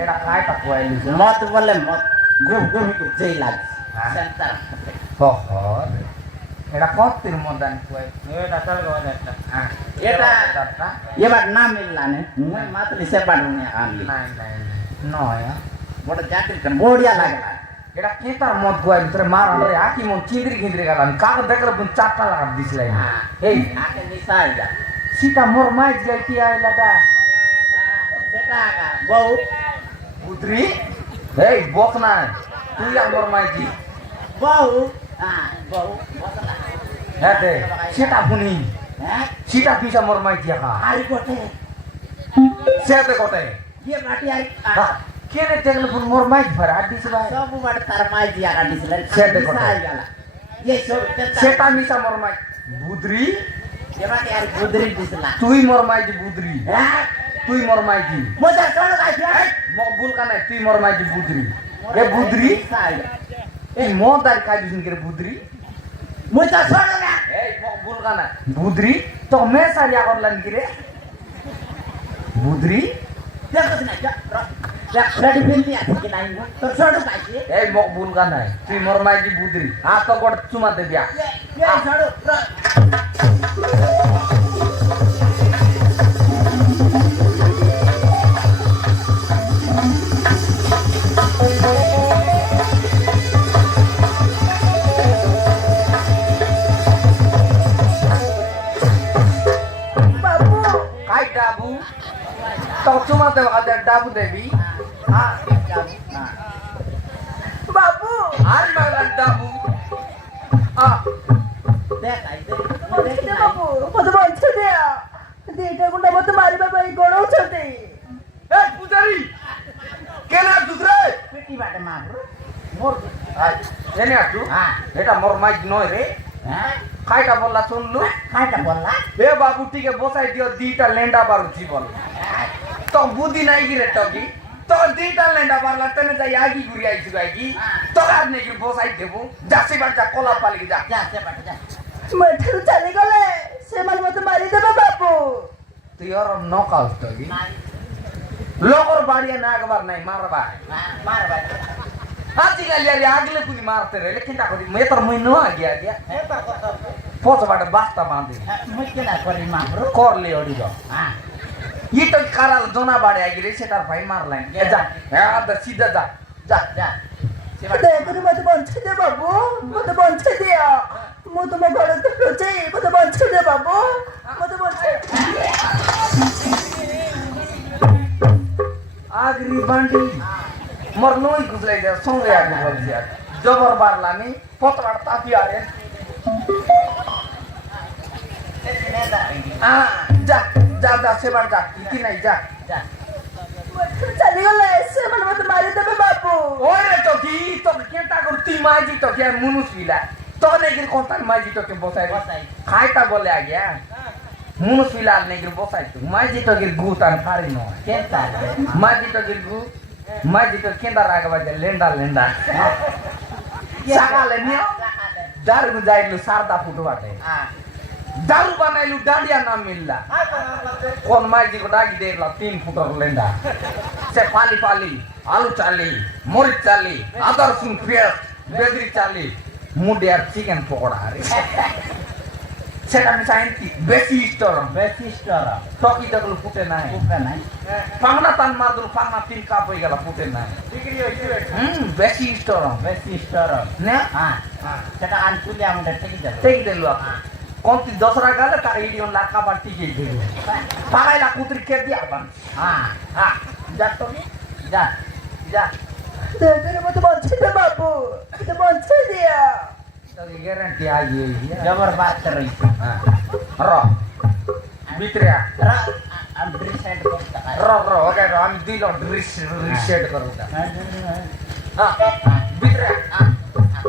এটা काय টাকুয়াই লিছে মত বলে মত গুম গুম করতেই লাগছে সেন্টার হহর এটা কতটির মদান কুয়াই এটা চল গো এটা এটা দাদা এবার না মিললানে মুই মাতলি সে বাড়ুনে আনলি নাই নাই নয় বড় জাতির কেন বড়িয়া লাগলা এটা কেতার মদ কুয়াই ভিতরে মার রে আকি মন চিন্দ্রি চিন্দ্রি গেলাম কাক দেখলে বুন চারটা লাগা দিছলাই এই আকে নিসাই যা সীতা মোর মাই যাই কি আইলা দা সেটা বউ পুত্রী এই বক না তুই আমার মাই কি বউ হ্যাঁ বউ বদলা হ্যাঁ দে সেটা শুনি হ্যাঁ সেটা পিছা মোর মাই কি হা আই কোটে সেতে কোটে ये बाटी आई কেনে দেখলে বুন মোর মাই ভরা দিছ ভাই सब बार तार माई दिया का दिसले सेटे कोटे। आई गला ये सब সেটা মিছা মোর মাই বুদ্রি ये बाटी यार गुदरी दिसला তুই মোর মাই কি বুদ্রি हां তুই মোর মাই কি मजा कोण काय फिर মকবুল কানে তুই মোর মাই কি বুদ্রি এ বুদ্রি এই মদার কাই দিন করে বুদ্রি मजा छोड़ ना এই মকবুল কানে বুদ্রি তো মে সারিয়া করলাম কি রে বুদ্রি देखो ना जा रेडी बिंदी आती कि नहीं तो छोड़ काय এই মকবুল কানে তুই মোর মাই কি বুদ্রি আ তো গড চুমা দে বিয়া ये छोड़ो কাই ডাবু তো চুমা দে আদে ডাবু দেবি हां बाबू আর মাগলা ডাবু আ देख आई देख বাবু মতো বলছে দেয়া এটা গুন্ডা মতো মারিবা ভাই গড়াও চতে এই পূজারি কেনা দুসরে पेटी बाटे मार मोर আই এনে আটু हां এটা মোর মাই নয় রে हां কাইটা বললা শুনলু काटा बोलला এ বাবু টিকে বসাই দিও দিটা লেন্ডা বারুছি বল তো বুদ্ধি নাই কি রে টকি তো দিটা লেন্ডা বারলা তেনে যাই আগি ঘুরি আইছি আগি তো আর নেই বসাই দেবো যাসি বাচ্চা কলা পালি যা जा से बाटे जा মঠারু চলে গলে সে মাল মতো মারি দেবে বাবু তুই ওর নকাল টকি লোকর বাড়িয়ে না একবার নাই মারবা मार बाटे आजकल यार आगले कुछ मारते रहे लेकिन क्या करी मैं तो मैं नो आ गया पोस बाटे बास्ता बांधे मुझके ना करी मारो कर ले ओडी दो हां ये तो कराल दोना बाड़े आ गिरे सेटार भाई मार लाइन ए जा हां तो सीधा जा जा जा দেখো মতো বলছে দে বাবু মতো বলছে দেয়া মতো মো ঘরে তো রোজে মতো বলছে দে বাবু মতো বলছে आगरी बांडी मोर नोई गुजलाई दे संगे आगे बोल दिया जबर बार लामी पोतवाड़ तापी आ रे हां जा जा जा से बार जा इतनी नहीं जा जा মঠারু চলে গলে সে মাল মতো মারি দেবে বাবু ओरे तो की तो केटा करती माजी तो क्या मुनुस विला तो नेगिर कोंता माजी तो के बोसाई बसाई खाइता बोले आ गया मुनुस विला नेगिर बोसाई तो माजी तो गिर गुतान फारी नो केता माजी तो गिर गु माजी तो केंदा रागवा दे लेंडा लेंडा सागा लेनियो दारू गु जाइलु सारदा फुटो बाटे हां दारू बनाइलु डांडिया ना मिलला कोन माजी को डागी देला 3 फुट लेंडा से पाली पाली आलू चाली मरीच चाली अदर सुन पेस्ट बेदरी चाली मुंडे আর চিকেন পকোড়া আরে সেটা আমি চাইছি বেশি স্টোর बेसी स्टोर টকি তকল ফুটে নাই कुका नहीं পাংনা তান মাদুর পাংনা 3 কাপ হয়ে গেল ফুটে নাই बिक्री होई বেশি স্টোর बेसी स्टोर না हां সেটা আনকুলি আমাদের থেকে যাবে ঠিক দিলু কোনটি দসরা গেলে তার ইডিয়ন লাকা বাটি কে দিল পাগাইলা কুত্রি কে দিয়া বান हां হ্যাঁ যা তো जा যা দেখো মতো বলছে দে বাবু মতো বলছে দেয়া তো গ্যারান্টি আই গই जबर बात कर रही थी হ্যাঁ র ভিতরে रा हम डिसाइड करता है র র ওকে র আমি দিল রিসেট করব হ্যাঁ ভিতরে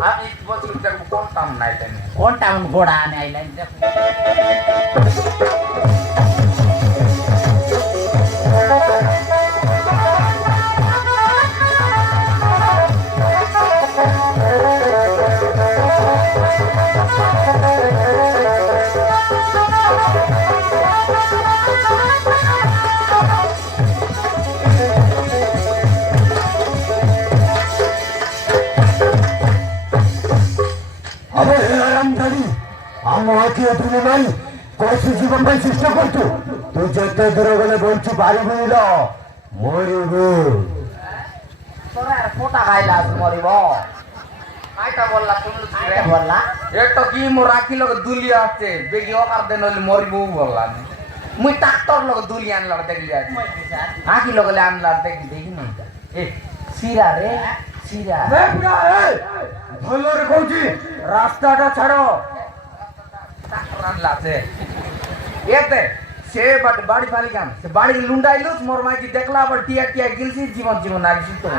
আমি বলছি দেখো কোন কাম নাই তাই कौन टाउन घोड़ा आने आई लाइन মহাতীয় তুমি নাই কৌশি জীবন ପାଇଁ চেষ্টা করছো তুই যেতে দূর গেলে বলছি পারিবি না মরিবু তোরা আর ফোটা খাইলা মরিব আইটা বললা শুনলু রে বললা এটা কি মো রাখি লগে দুলি আছে বেগি অকার দেন হলি মরিব বললা মুই ট্রাক্টর লগে দুলি আনলা দেখলি আজ আকি লগে আনলা দেখি না এ সিরা রে সিরা ভলরে কৌছি রাস্তাটা ছাড়ো ট্রাক্টর আনলা আছে এতে সে বাড়ি ফালি কাম সে বাড়ি লুন্ডাইলো মোর মাইকি দেখলা আবার টিয়া টিয়া গিলছি জীবন আগি তো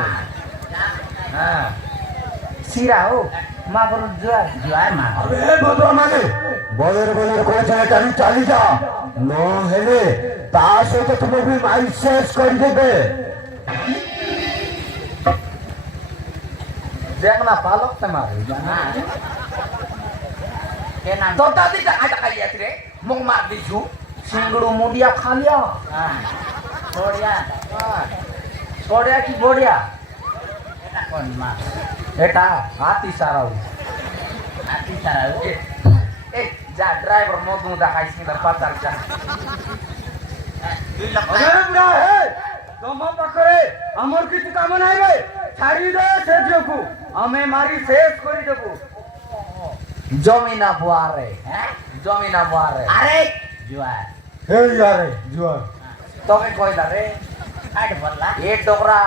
হ্যাঁ সিরা ও মা বড় জোয়ার মা আরে বদরা মানে বলের করে টানি চালি যা ন হেলে তা সହିତ তুমি भी মাই শেষ করে দেবে দেখ না পালক তে মারে কেনা তো দাদি আটা খাইয়া রে মুখ মার দিছু সিংড়ু মুডিয়া খালিয়া छोड़िया বড়িয়া কি বড়িয়া এটা কোন মা এটা হাতি সারাও আতি সারা এই যা ড্রাইভার মধু দেখাইছি না পাতার যা দুই লক্ষ আরে বুড়া হে তোমার পাখরে আমার কিছু কাম নাই রে ছাড়ি দে সে ঝিওকু আমি মারি শেষ করে দেব জমিনা বুয়ারে হ্যাঁ জমিনা বুয়ারে আরে জুয়ার হে ইয়ারে জুয়ার তবে কইলা রে কাট বললা এ ডোকরা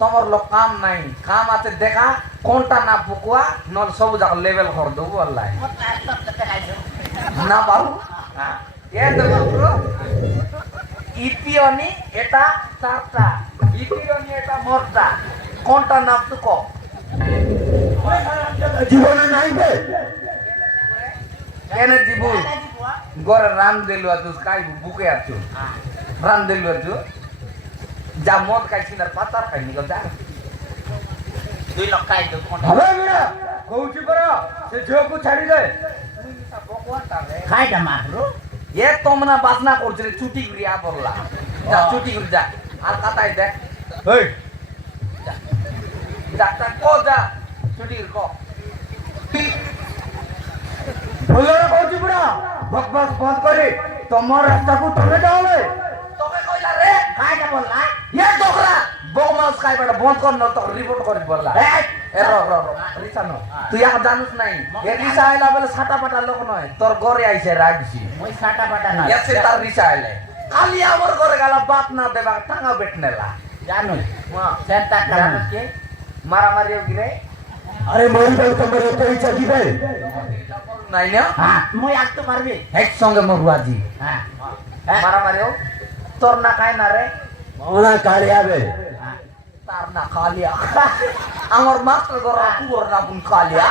তোমার লোক কাম নাই কাম আছে দেখা কোনটা না পুকুয়া নল সবু যাক লেভেল কর দেবো আল্লাহ মোটা তো দেখাইছো না বাবু এ দেবো ইপিওনি এটা চারটা ইপিওনি এটা মোরটা কোনটা নাম তো ক জীবনে নাই বে কেনে দিব গরে রান দিলু তুই কাই বুকে আছো রান দিলু তুই যা মদ খাইছি না পাতার খাইনি যা দুই লক্ষ আইতো কোন আরে বুড়া কৌছি পরা সে ঝিওকু ছাড়ি দে খাইটা মারু এ তোমরা বাসনা করছিলে ছুটি করিয়া বললা যা ছুটি করি যা আর কাতাই দেখ এই ডাক্তার কো যা ছুটি ক ভলরে কৌছি বুড়া বকবাস বন্ধ করে তোমার রাস্তাকু তুমি যাওলে তোকে কইলা রে খাইটা বললা এ ডোকরা বকমাস খাই বেটা বন্ধ কর না তো রিপোর্ট করি বললা এ র রিসা নো তুই আর জানিস নাই এ রিসা আইলা বলে ছাটা পাটা লোক নয় তোর ঘরে আইছে রাখছি মই সাটা পাটা না এসে তার রিসা আইলে খালি আমার ঘরে গেল বাপ না দেবা টাঙ্গা বেটনেলা জানো মা সেন্টা জানো কাম কে মারামারি গিরে আরে মরি দাও তোমার এত ইচ্ছা দিবে নাই না হ্যাঁ মই আগ তো পারবি একসঙ্গে মরুয়াজি হ্যাঁ মারামারিও তোর না খায় না রে ওনা কালি হবে তার না খালিয়া আমার মাস্টার ঘর পুরো না বুন খালিয়া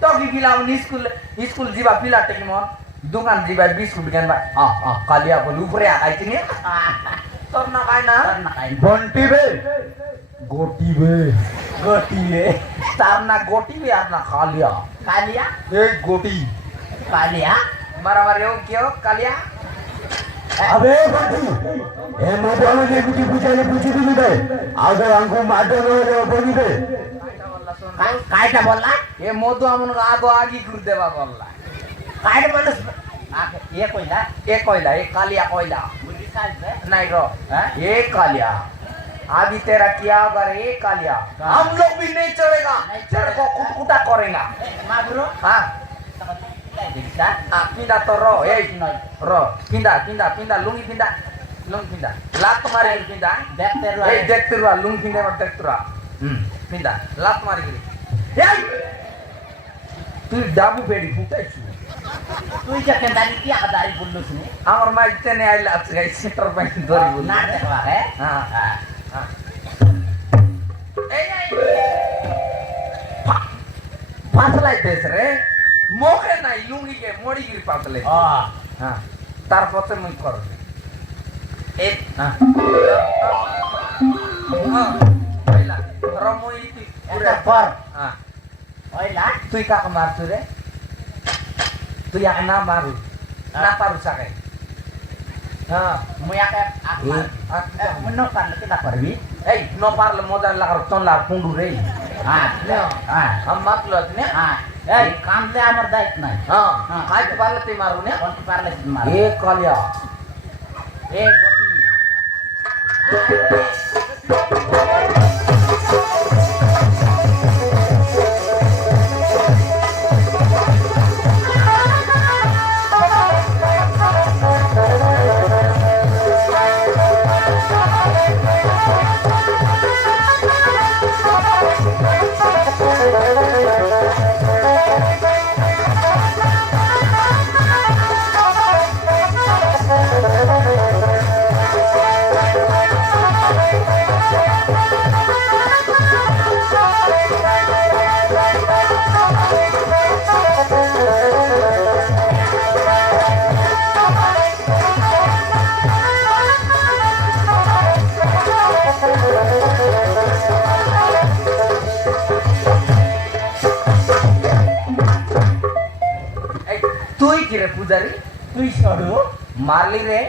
তবে গিলাম স্কুল যাবা পিলাতে কেমন দোকান যাবা বিস্কুট কেন ভাই খালিয়া বলে উপরে আইছি নি তোর না খায় না বন্টি বে গোটি বে গোটিয়ে তার না গটিবে আর না খালিয়া কালিয়া এই গোটি কালিয়া মারামারিও কেউ কালিয়া আবে বন্টি এ মোবাইলে যে কিছু বুঝালে বুঝি দিবি বে আগে আঙ্কু মারতে হলে বলিবে কাইটা বললা এ মধু আমন আগো আগি করে দেবা বললা কাইটা বললা ये कोइला এ কইলা এ কালিয়া কইলা मुझे साल में नहीं रो ये कालिया अभी तेरा क्या होगा रे ये कालिया हम लोग भी नहीं चलेगा तेरे को कुटकुटा करेगा मागरो हाँ देखता pinda to ro pinda lungi pinda lat mari pinda देखते रहो eh dekte ro lungi pinda mar dekte ro pinda lat mari giri hey tu dabu bedi futaichu तू क्या केंदारी क्या कदारी बुल्लू सुने আমার মাইক টেনে আইলা আছে সেন্টার ব্যাংক ধরি বলি ना देखवा है হ্যাঁ हां এই পাতলাই দেশ রে মুখে নাই লুঙ্গি কে মড়ি গিরি পাতলে ओ হ্যাঁ তারপরে মুই কর এই হ্যাঁ হ্যাঁ কইলা রমই তুই ऐसा पर হ্যাঁ ओइला তুই কাকে মারছু রে তুই এক না মারু না পারু সাকাই হ্যাঁ मुया के मनो कर के ना परबी এই ন পারলে মজা লাগার চন লাগ পুন্ডু রে हां নে हां हम মাতলত নে हां এই কামলে আমার দায়িত্ব নাই হ্যাঁ হ্যাঁ। খাইতে পারলে তুই মারু না কোনটি পারলে মার এ কালিয়া এ গতি এই তুই কি রে পূজারি তুই সরু মারলি রে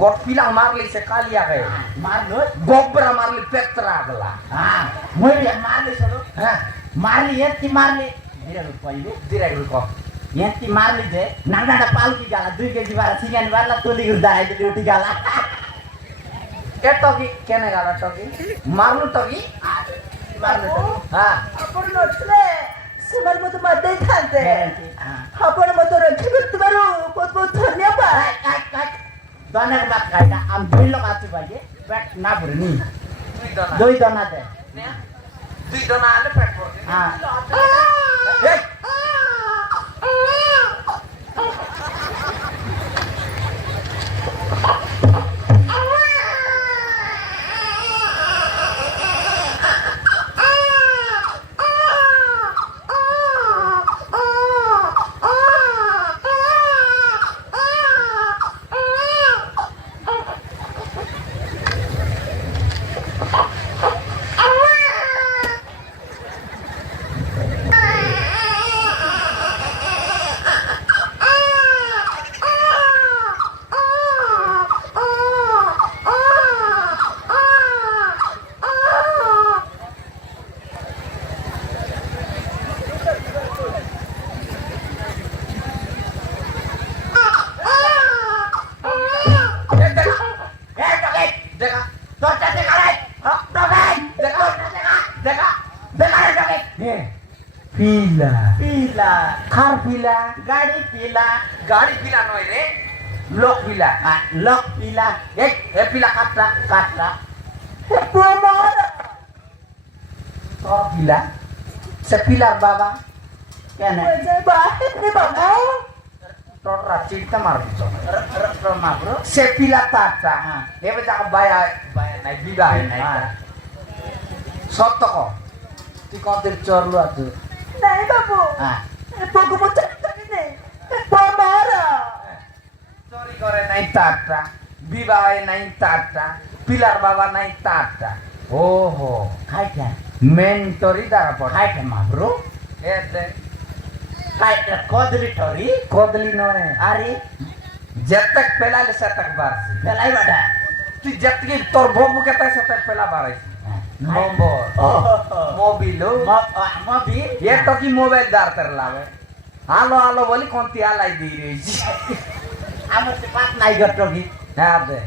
গট পিলা মারলি সে কালিয়া গে মারলো গোবরা মারলি পেত্রা গলা হ্যাঁ মই মারলি সরু হ্যাঁ মারলি এতি মারলি বিরাট কইবে দিরাই কো এতি মারলি যে নাডাটা পালকি গালা 2 কেজি বারা সিগান বালা তুলি দাঁড়াই দিলি উঠি গালা এ টকি কেনে গালা টকি মারলু টকি মারলু টকি হ্যাঁ ଆପଣ ନଥିଲେ ସେମାନେ ମତେ ମାରିଦେଇଥାନ୍ତେ ଗ୍ୟାରେଣ୍ଟି ହଁ ଆପଣ ମତେ ରକ୍ଷା କରିଥିବାରୁ ବହୁତ ବହୁତ ଧନ୍ୟବାଦ দনের বাদ কাইটা আম 2 লোক আছে ভাইয়ে পেট না ভরে নি তুই দনা 2 দনা দে নে তুই দনা আলে পেট পড়ে হ্যাঁ এই দেখা দরজা দেখা রে দরজা দেখা দেখা দেখা রে দরজা পিলা পিলা কার পিলা গাড়ি পিলা গাড়ি পিলা নয় রে লোক পিলা লক পিলা এই এ পিলা কাটটা কাটরা ପୁଅ ମୋର তোর পিলা সে পিলার বাবা কেন ମୁଁ ଯାଇ ବାହା ହେବି ବାବୁ তোর চিন্তা মারবি তো মাগরো সে পিলা তারটা হ্যাঁ। এবার যা বায়া বায়া নাই বিদায় নাই হ্যাঁ। সত্য কর তুই কদের চরলু আছে ନାଇଁ ବାବୁ হ্যাঁ ଏ ପୁଅକୁ ମୁଁ ଚାହିଁବି ପୁଅ ମୋର চুরি করে নাই তারটা বিবাহে নাই তারটা পিলার বাবা নাই তারটা ওহো খাইটা মেন্টরি দ্বারা পড়া খাইটা মাগরো এ দেখ খাইটা কদলি টরি কদলি নয় আরে যেতক পেলালে সেতক বাড়ছে বেলাই বাটা তুই যেতকি তোর বউ কেতে সেতক পেলা বাড়াইছি নম্বর মোবিল মোবিল এ তো কি মোবাইল দাঁড় লাভে আলো আলো বলি কোনটি আলাই দিয়ে রয়েছি আমার তো পাত নাই গটকি হ্যাঁ দে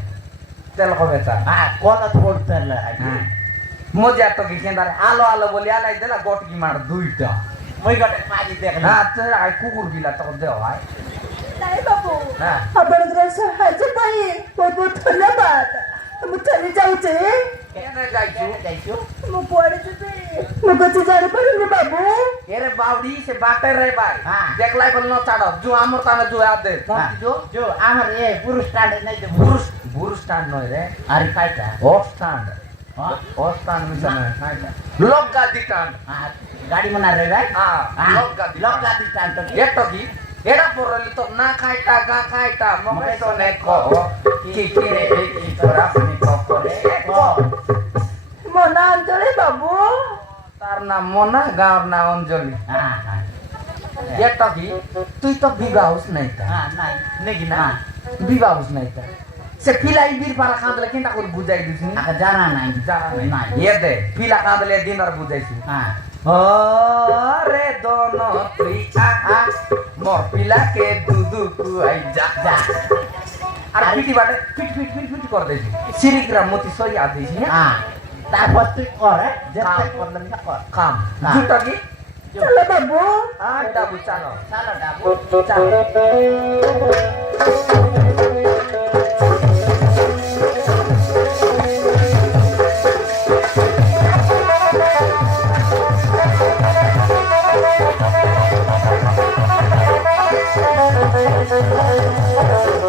তেল কবে তা হ্যাঁ কলা পড়তে লাই মজা তো কি কেন্দারে আলো আলো বলি আলাই দেলা গটকি মার দুইটা মই গটে পাজি দেখলা হ্যাঁ তোর আই কুকুর গিলা তো দেও ভাই ନାଇଁ ବାବୁ হ্যাঁ ଆପଣଙ୍କର ସାହାଯ୍ୟ ପାଇଁ ବହୁତ ବହୁତ ଧନ୍ୟବାଦ ମୁଁ ଚାଲି ଯାଉଛି কেনে যাইছু যাইছো ମୁଁ କୁଆଡେ ଯିବି ମୁଁ କିଛି ଜାଣିପାରୁନି ବାବୁ এরে বাউডি সে বাটে রে ভাই হ্যাঁ। দেখলাই বল ন চাড়ো জু আমর তানে জু আ দে কোন জু जो আমার এ পুরুষ স্ট্যান্ড নাই তো বুরুস বুরুস স্ট্যান্ড নয় রে আরে কাইটা অফ স্ট্যান্ড হ্যাঁ অফ স্ট্যান্ড মিশনে নাইটা লোক গাদি স্ট্যান্ড আর গাড়ি মনা রে ভাই হ্যাঁ লোক গাদি লোক গাদি স্ট্যান্ড তো এটো কি এরা পড়লি তো না খাইটা গা খাইটা মগে তো নে কো কি কি রে কি তোরা আপনি করে ମୋ ନାଁ ଅଞ୍ଜଳି ବାବୁ তার নাম মনা গাঁর না অঞ্জলি হ্যাঁ হ্যাঁ এটো কি তুই তো বিবাহস নাই তা হ্যাঁ নাই নেকি না বিবাহস নাই তা সে পিলাই বীর পারা কাঁদলে কিন্তা করে বুঝাই দিছিস আকা জানা নাই জানা নাই নাই এ দে পিলা কাঁদলে দিন আর বুঝাইছি হ্যাঁ রে দোনো তুই মোর পিলাকে দুদু আই যা যা আর পিটি বাটে পিট পিট পিট পিট করে দিয়েছি সিরিগ্রাম মতি সই আ দিয়েছি হ্যাঁ তারপর তুই কর যেতে করলাম না কর কাম জুটা কি চলো বাবু ডাবু চালো চলো ডাবু চালো